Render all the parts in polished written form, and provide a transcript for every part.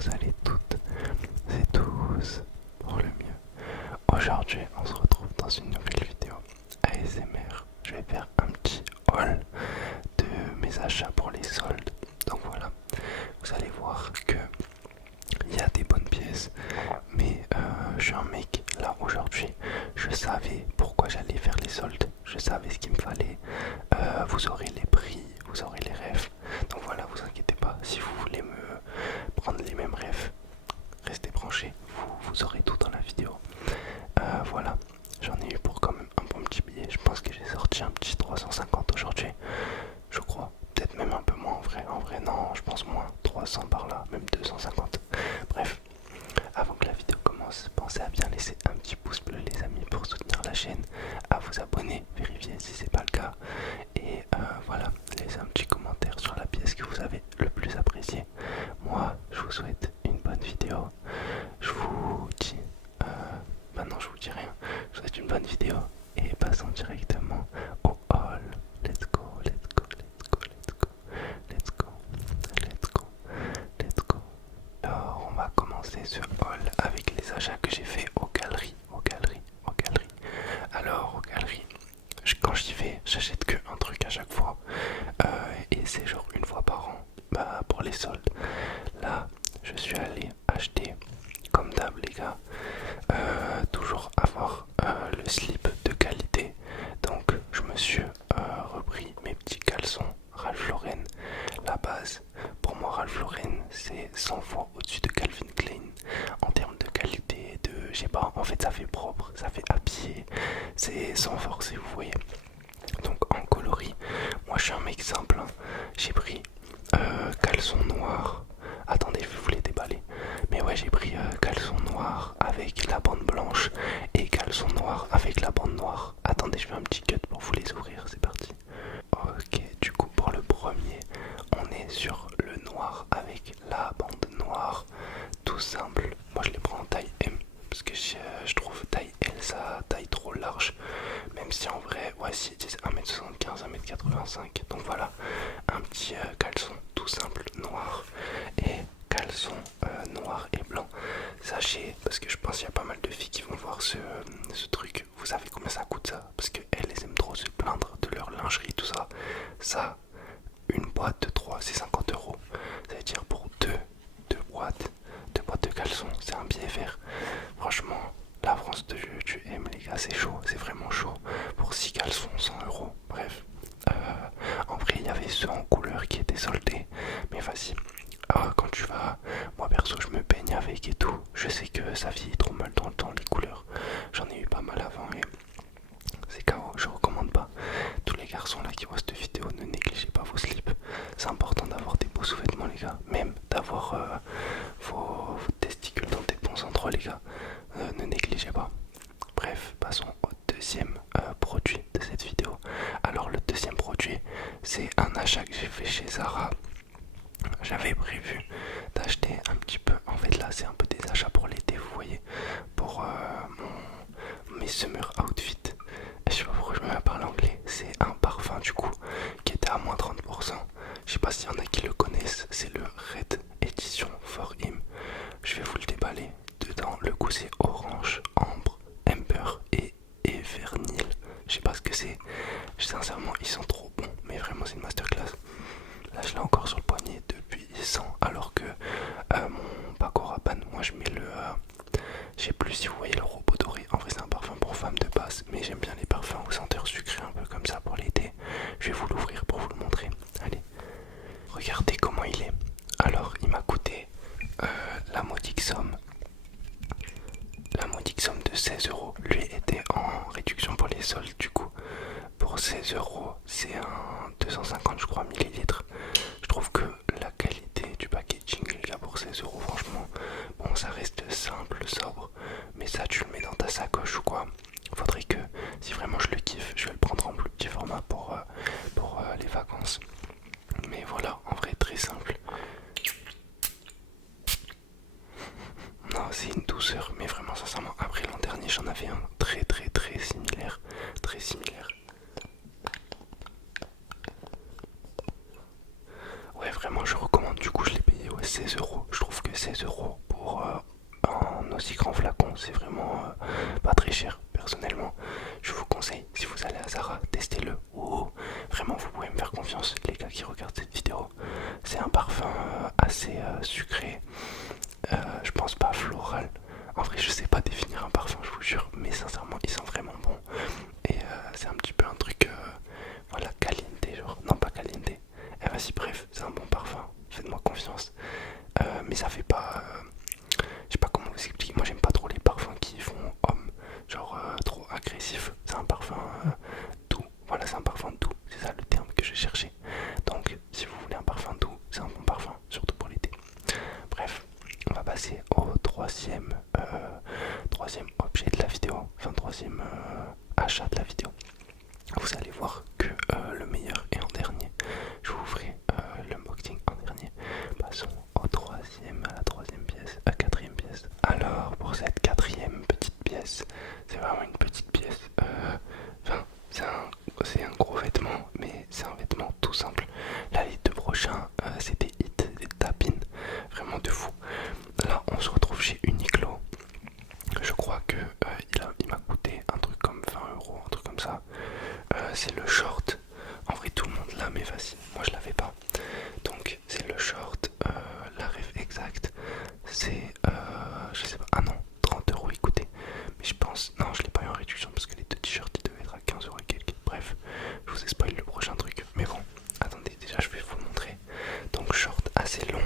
vous allez toutes et tous pour le mieux. Aujourd'hui, on se retrouve dans une nouvelle vidéo ASMR. Je vais faire un petit haul de mes achats pour les soldes. Donc voilà, vous allez voir que il y a des bonnes pièces, mais je suis un mec là aujourd'hui. Je savais pourquoi j'allais faire les soldes, je savais ce qu'il me fallait. Vous aurez les prix, vous aurez les refs. Donc voilà, vous inquiétez pas, si vous voulez me prendre les mêmes refs, restez branchés, vous aurez tout dans la vidéo. Voilà, j'en ai eu pour quand même un bon petit billet. Je pense que j'ai sorti un petit 350 aujourd'hui, je crois. Peut-être même un peu moins en vrai. En vrai, non, je pense moins. 300 par là, même 250. Bref, avant que la vidéo commence, pensez à bien laisser un petit pouce bleu, les amis, pour soutenir la chaîne. À vous abonner, vérifier si c'est pas le cas. Et voilà, laissez un petit commentaire sur la pièce que vous avez le plus appréciée. Moi, je vous souhaite une bonne vidéo. Je vous dis... non, je vous dis rien. Je vous souhaite une bonne vidéo. Et passons directement au haul. Let's go, let's go, let's go, let's go. Let's go, let's go, let's go. Alors, on va commencer ce haul avec les achats que j'ai fait aux galeries. Alors, aux galeries, quand j'y vais, j'achète que un truc à chaque fois. Et c'est genre une fois par an. Bah, pour les soldes. Là, je suis allé acheter, comme d'hab, les gars, toujours avoir le slip de qualité. Donc, je me suis repris mes petits caleçons Ralph Lauren. La base, pour moi, Ralph Lauren, c'est 100 fois au-dessus de Calvin Klein en termes de qualité, de, je sais pas, en fait, ça fait propre, ça fait habillé, c'est sans forcer, vous voyez. Donc, en coloris, moi, je suis un mec simple, hein. J'ai pris caleçon noir. Attendez, je vais vous les déballer. Mais ouais, j'ai pris caleçon noir avec la bande blanche et caleçon noir avec la bande noire. Attendez, je fais un petit cut pour vous les ouvrir, c'est parti. Ok, du coup pour le premier, on est sur le noir avec la bande noire, tout simple. Moi je les prends en taille M parce que je trouve taille L ça taille trop large. Même si en vrai, ouais, si ils disent 1m75, 1m85. Donc voilà, un petit caleçon tout simple noir et caleçon noir et blanc. Sachez, parce que je pense qu'il y a pas mal de filles qui vont voir ce truc. Vous savez combien ça coûte ça? Parce qu'elles aiment trop se plaindre de leur lingerie, tout ça. Ça, une boîte de 3, c'est 50 euros. Ça veut dire pour deux boîtes de caleçons, c'est un billet vert. Franchement, la France de tu aimes les gars, c'est chaud, c'est vraiment chaud. Pour 6 caleçons, 100 euros. Bref, en vrai, il y avait ceux en couleur qui étaient soldés. Mais vas-y, quand tu vas, moi perso, je me baigne avec et tout. Je sais que ça vieillit trop mal dans le temps, les couleurs. J'en ai eu pas mal avant et c'est KO, je recommande pas. Tous les garçons là qui voient cette vidéo, ne négligez pas vos slips. C'est important d'avoir des beaux sous-vêtements, les gars. Même d'avoir vos testicules dans des bons endroits, les gars. Ne négligez pas. Bref, passons au deuxième produit de cette vidéo. Alors le deuxième produit, c'est un achat que j'ai fait chez Zara. J'avais prévu d'acheter un petit peu, en fait là c'est un peu des achats pour l'été, vous voyez, pour mes summer outfits. Je sais pas pourquoi je me mets à parler anglais. C'est un parfum du coup qui était à moins 30%. Je sais pas s'il y en a qui le connaissent, c'est le Red Edition for Him. Je vais vous le déballer. Dedans le goût c'est orange, ambre, amber et vernil. Je sais pas ce que c'est. Sincèrement ils sont trop bons, mais vraiment c'est une masterclass. Là je l'ai encore sur le poignet depuis 100, alors que mon Paco Rabanne, moi je mets le... je sais plus si vous voyez le robot doré. En vrai c'est un parfum pour femme de base, mais j'aime bien les parfums aux senteurs sucrées un peu comme ça pour l'été. Je vais vous l'ouvrir pour vous le montrer. Allez, regardez comment il est. Alors il m'a coûté la modique somme de 16 euros. Lui était en réduction pour les soldes du coup. Pour 16 euros, c'est un 250 je crois millilitres. Je trouve que la qualité du packaging, les gars, pour 16 euros, franchement, bon, ça reste simple, sobre, mais ça, tu le mets dans ta sacoche ou quoi. Faudrait que, si vraiment je le kiffe, je vais le prendre en plus petit format pour les vacances. Mais voilà, en vrai, très simple. Non, c'est une douceur, mais vraiment, sincèrement, après l'an dernier, j'en avais un très similaire. Très similaire. Ouais, vraiment, je recommande. Du coup, je l'ai payé 16 euros. Je trouve que 16 euros pour un aussi grand flacon. C'est vraiment pas très cher. Personnellement, je vous conseille, si vous allez à Zara, testez-le. Ou vraiment, vous pouvez me faire confiance, les gars qui regardent cette vidéo. C'est un parfum assez sucré. Je pense pas floral. En vrai, je sais pas définir un parfum, je vous jure, mais sincèrement, ils sont vraiment bons. Et c'est un petit peu un truc, voilà, caliente, genre. Non, pas caliente. Eh, vas-y, bref, c'est un bon parfum. Faites-moi confiance. Mais ça fait pas. Je sais pas comment vous expliquer. Moi, j'aime pas trop les parfums qui font homme, genre trop agressif. C'est un parfum doux. Voilà, c'est un parfum doux. C'est ça le terme que je cherchais. Donc, si vous voulez un parfum doux, c'est un bon parfum, surtout pour l'été. Bref, on va passer au troisième objet de la vidéo, enfin troisième achat de la vidéo. Vous allez voir que le meilleur est en dernier. Je vous ferai l'unboxing en dernier. Passons à la troisième pièce, à la quatrième pièce. Alors pour cette quatrième petite pièce, c'est vraiment une petite pièce. Enfin, c'est un gros vêtement, mais c'est un vêtement tout simple. La liste de prochain, c'est des hits, des tapines, vraiment de fou. Là, on se retrouve chez Uniqlo. Je crois que il m'a coûté un truc comme 20 euros, un truc comme ça. C'est le short. En vrai, tout le monde l'a, mais facile. Moi, je l'avais pas. Donc, c'est le short. La ref exacte, c'est je sais pas. Ah non, 30 euros. Écoutez, mais je pense. Non, je l'ai pas eu en réduction parce que les deux t-shirts ils devaient être à 15 euros et quelques. Bref, je vous ai spoilé le prochain truc. Mais bon, attendez, déjà, je vais vous le montrer. Donc, short assez long.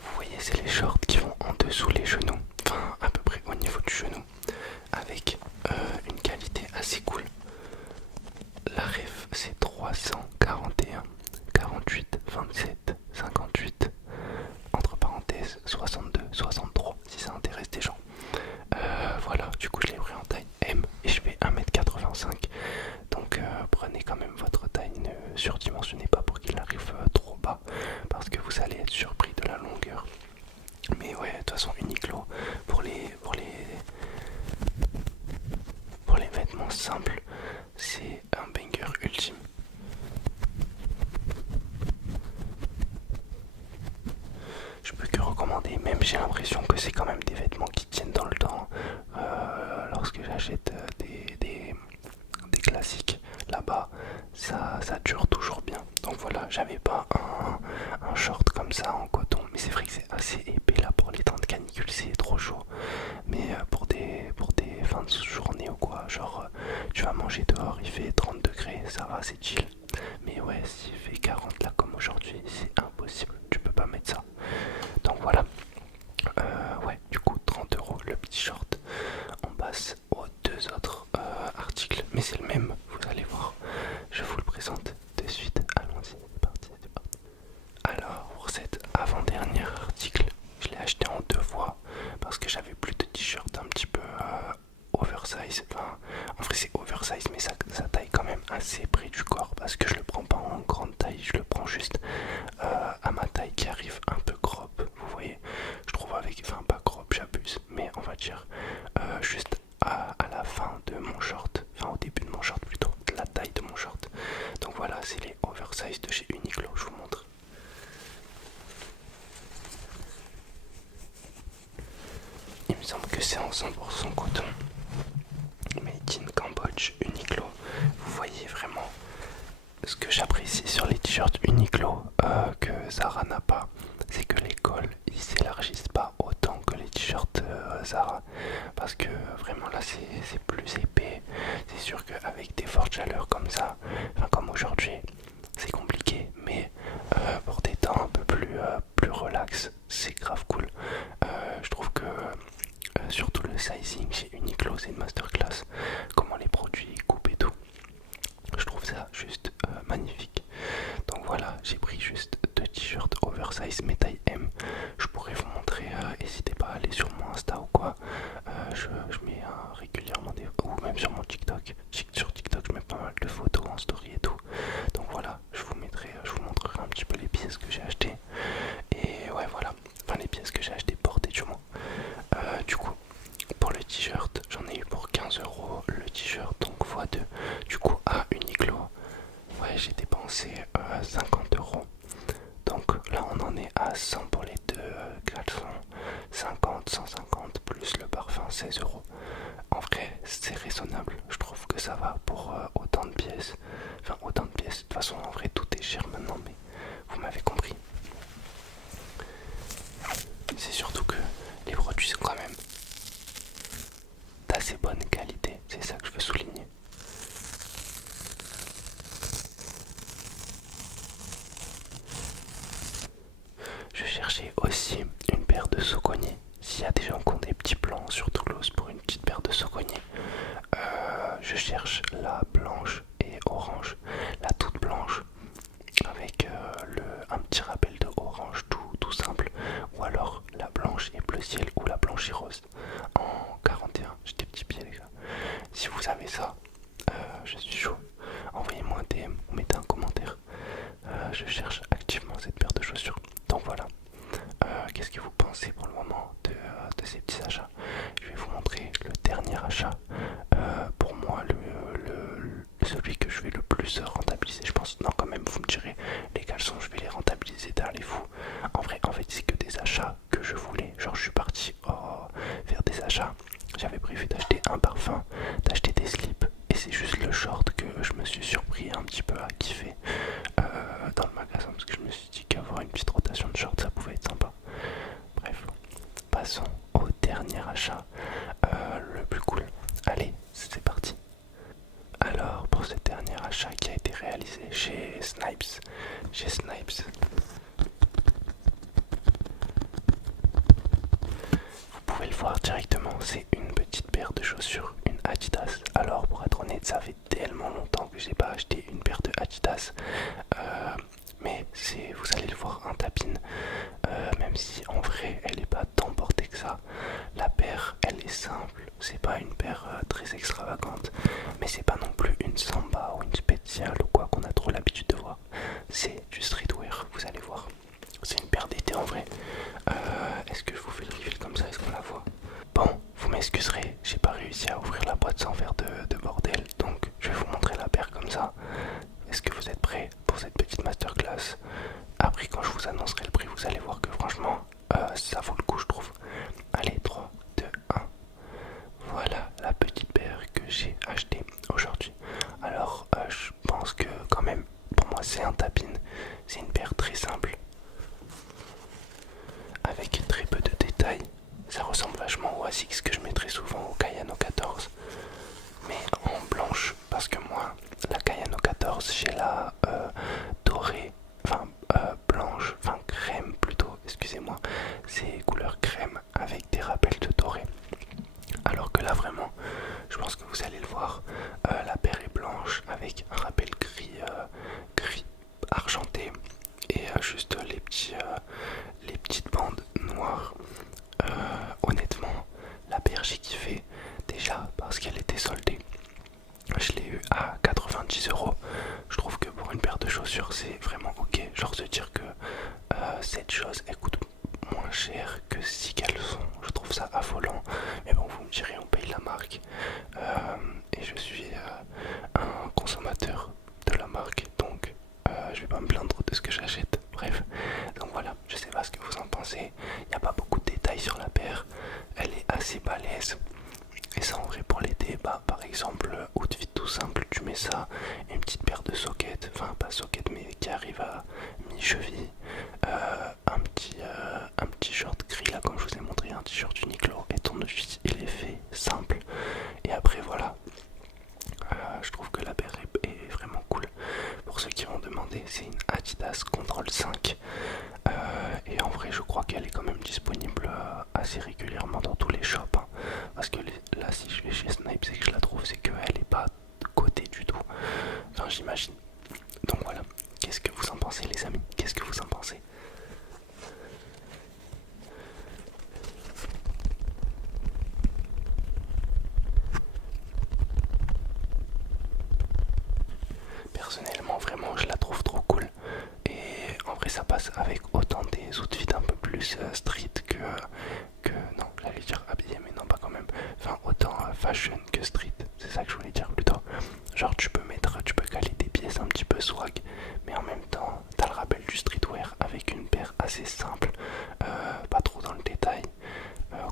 Vous voyez, c'est les shorts qui vont en dessous les genoux, enfin à peu près au niveau du genou, avec une qualité assez cool. La ref c'est 341, 48, 27, 58, entre parenthèses 62, 63 si ça intéresse des gens. Voilà, du coup je l'ai pris en taille M et je fais 1m85. Donc prenez quand même votre taille, ne surdimensionnez pas pour qu'il arrive trop bas parce que vous allez être surpris de la longueur. Mais ouais, de toute façon Uniqlo pour les vêtements simples, c'est un banger ultime. Je peux que recommander, même j'ai l'impression que c'est quand même des vêtements qui tiennent dans le temps. Lorsque j'achète des classiques là-bas, ça dure toujours bien. Donc voilà, j'avais pas un short comme ça en coton, mais c'est vrai que c'est assez épais là pour les temps de canicule, c'est trop chaud. Mais pour des fins de journée ou quoi, genre tu vas manger dehors, il fait 30 degrés, ça va, c'est chill. Mais ouais, s'il fait 40 là comme aujourd'hui, c'est impossible, tu peux pas mettre ça. Donc voilà, ouais, du coup 30 euros le petit short. On passe aux deux autres articles, mais c'est le même, vous allez voir. Je vous le présente de suite. Allons-y, c'est parti, c'est parti. Alors, pour cet avant-dernier article, je l'ai acheté en deux fois parce que j'avais plus de t-shirt un petit peu oversize. Enfin, en vrai, c'est oversize, mais ça taille quand même assez près du corps parce que je le prends pas en grande taille, je le prends juste à ma taille qui arrive un peu crop. Vous voyez, je trouve avec, enfin, pas crop, j'abuse, mais on va dire juste à la fin de mon short, enfin au début de mon short plutôt, la taille de mon short. Donc voilà, c'est les oversize de chez Uniqlo, je vous montre. Il me semble que c'est en 100% coton. Made in Cambodge, Uniqlo. Vous voyez vraiment ce que j'apprécie sur les t-shirts Uniqlo que Zara n'a pas, c'est que les cols ils s'élargissent pas autant que les t-shirts Zara, parce que vraiment là c'est plus épais. C'est sûr qu'avec des fortes chaleurs comme ça, enfin comme aujourd'hui, c'est compliqué, mais pour des temps un peu plus relax, c'est grave cool. Je trouve que surtout le sizing chez Uniqlo, c'est une masterclass. Comment les produits coupent et tout. Je trouve ça juste magnifique. Donc voilà, j'ai pris juste deux t-shirts oversize mais taille M. Je pourrais vous montrer, n'hésitez pas à aller sur mon Insta ou quoi. Je mets régulièrement des, ou même sur mon TikTok. Sur TikTok, je mets pas mal de photos en story et tout. Donc voilà, je vous montrerai un petit peu les pièces que j'ai achetées. Et ouais, voilà, enfin les pièces que j'ai achetées portées du moins. Du coup, pour le t-shirt, j'en ai eu pour 15 euros le t-shirt, donc x2. Du coup, à Uniqlo, ouais, vrai j'ai dépensé 50 euros. Donc là on en est à 100 pour les deux caleçons, 50, 150 plus le parfum 16 euros. En vrai c'est raisonnable, je trouve que ça va pour autant de pièces. Enfin autant de pièces, de toute façon en vrai tout est cher maintenant mais vous m'avez compris. C'est surtout que les produits sont quand même d'assez bonne qualité, c'est ça que je veux souligner. Je cherchais aussi une paire de Saucony. S'il y a des gens qui ont des petits plans sur Toulouse pour une petite paire de Saucony, je cherche la blanche et orange, la toute blanche avec un petit rappel de orange tout simple, ou alors la blanche et bleu ciel ou la blanche et rose en 41. J'ai des petits pieds les gars. Si vous avez ça, je suis chaud. Envoyez-moi un DM ou mettez un commentaire. Je cherche activement cette paire de chaussures. Donc voilà. Qu'est-ce que vous pensez pour le moment de ces petits achats? Je vais vous montrer le dernier achat. Pour moi, celui que je vais le plus rentabiliser, je pense. Non, quand même, vous me direz, les caleçons, je vais les rentabiliser derrière les fous. En vrai, c'est que des achats que je voulais. Genre, je suis parti faire des achats. J'avais prévu d'acheter un parfum, d'acheter des slips, et c'est juste le short que je me suis surpris un petit peu à kiffer dans le magasin parce que je me suis dit qu'avoir une petite rotation de short ça pouvait être sympa. Bref, passons au dernier achat, le plus cool. Allez, c'est parti. Alors pour ce dernier achat qui a été réalisé chez Snipes, vous pouvez le voir directement, c'est une petite paire de chaussures, une Adidas. Alors pour être honnête, ça fait tellement longtemps que j'ai pas acheté une paire de Adidas. Mais vous allez le voir, un tapine, même si en vrai elle n'est pas tant portée que ça. La paire elle est simple, c'est pas une paire très extravagante, mais c'est pas non plus une samba ou une spéciale ou quoi qu'on a trop l'habitude de voir. C'est du streetwear, vous allez voir. C'est une paire d'été en vrai. Est-ce que je vous fais le reveal comme ça? Est-ce qu'on la voit? Bon, vous m'excuserez, j'ai pas réussi à ouvrir la boîte sans faire de bordel, donc je vais vous montrer la paire comme ça. Est-ce que vous êtes prêts pour cette petite masterclass? Après, quand je vous annoncerai le prix, vous allez voir que franchement, ça vaut le coup, je trouve. Allez, 3, 2, 1. Voilà la petite paire que j'ai achetée aujourd'hui. Alors, je pense que quand même, pour moi, c'est un tapine. C'est une paire très simple, avec très peu de détails. Ça ressemble vachement au Asics que je mettrais souvent au Kayano 14, mais en blanche, parce que moi, la Kayano 14, j'ai la dorée, enfin blanche, enfin crème plutôt, excusez-moi, c'est couleur crème avec des rappels de doré. Alors que là vraiment, je pense que vous allez le voir, la paire est blanche avec un rappel gris argenté et juste les petites bandes noires. Honnêtement, la paire j'ai kiffé déjà parce qu'elle était soldée. Je l'ai eu à 90 euros. Je trouve que pour une paire de chaussures c'est vraiment ok. Genre se dire que cette chose elle coûte moins cher que 6 caleçons, je trouve ça affolant. Mais bon, vous me direz, on paye la marque. Et je suis un consommateur de la marque, donc je vais pas me plaindre de ce que j'achète. Bref, donc voilà, je sais pas ce que vous en pensez. Il n'y a pas beaucoup de détails sur la paire. Elle est assez balèze. Et ça en vrai pour l'été, bah par exemple, outfit tout simple, tu mets ça, une petite paire de sockets, enfin pas socket mais qui arrive à mi-cheville, un petit short gris là comme je vous ai montré, un t-shirt Uniqlo et ton outfit il est fait simple. Et après voilà, je trouve que la paire est vraiment cool. Pour ceux qui vont demander, c'est une Adidas Control 5. Et en vrai je crois qu'elle est quand même disponible assez régulièrement dans tous les shops, hein. Parce que là si je vais chez Snipes et que je la trouve, c'est qu'elle est pas cotée du tout, enfin j'imagine. Donc voilà, qu'est-ce que vous en pensez les amis? Qu'est-ce que vous en pensez? Personnellement vraiment je la trouve trop cool. Et en vrai ça passe avec autant des outfits un peu plus street que non, j'allais dire habillé mais non pas quand même. Enfin autant fashion que street, c'est ça que je voulais dire plutôt. Genre tu peux caler des pièces un petit peu peu swag, mais en même temps, t'as le rappel du streetwear avec une paire assez simple, pas trop dans le détail,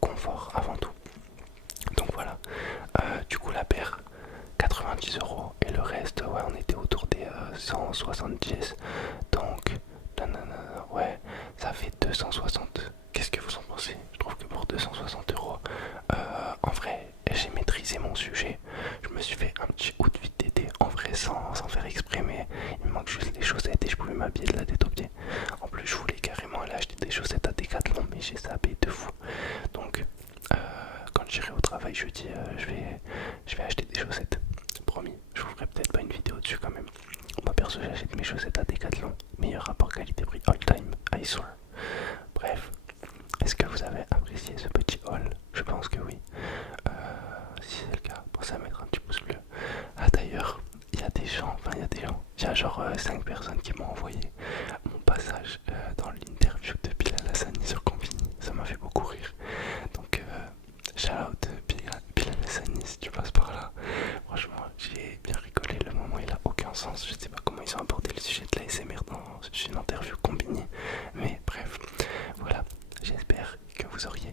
confort avant tout. Donc voilà, du coup la paire 90 € et le reste, ouais, on était autour des 170. Donc, nanana, ouais, ça fait 260. Qu'est-ce que vous en pensez? Je trouve que pour 260 €, en vrai, j'ai maîtrisé mon sujet. Je me suis fait un petit outfit d'été, en vrai, sans faire exprès, mais il me manque juste les chaussettes et je pouvais m'habiller de la tête aux pieds. En plus, je voulais carrément aller acheter des chaussettes à Decathlon, mais j'ai zappé de fou. Donc, quand j'irai au travail jeudi, je vais acheter des chaussettes. Promis, je vous ferai peut-être pas une vidéo dessus quand même. Moi perso, j'achète mes chaussettes à Decathlon. Meilleur rapport qualité-prix all time, I swear. Bref, est-ce que vous avez apprécié ce petit haul? Je pense que oui. Si c'est le cas, pensez à mettre un petit pouce bleu. Ah d'ailleurs, il y a des gens, il y a genre 5 personnes qui m'ont envoyé mon passage dans l'interview de Bilal Hassani sur Convini. Ça m'a fait beaucoup rire. Donc, shout out Bilal Hassani si tu passes par là. Franchement, j'ai bien rigolé. Le moment il a aucun sens. Je sais pas comment ils ont abordé le sujet de la SMR dans une interview combinée. Mais bref, voilà. J'espère que vous auriez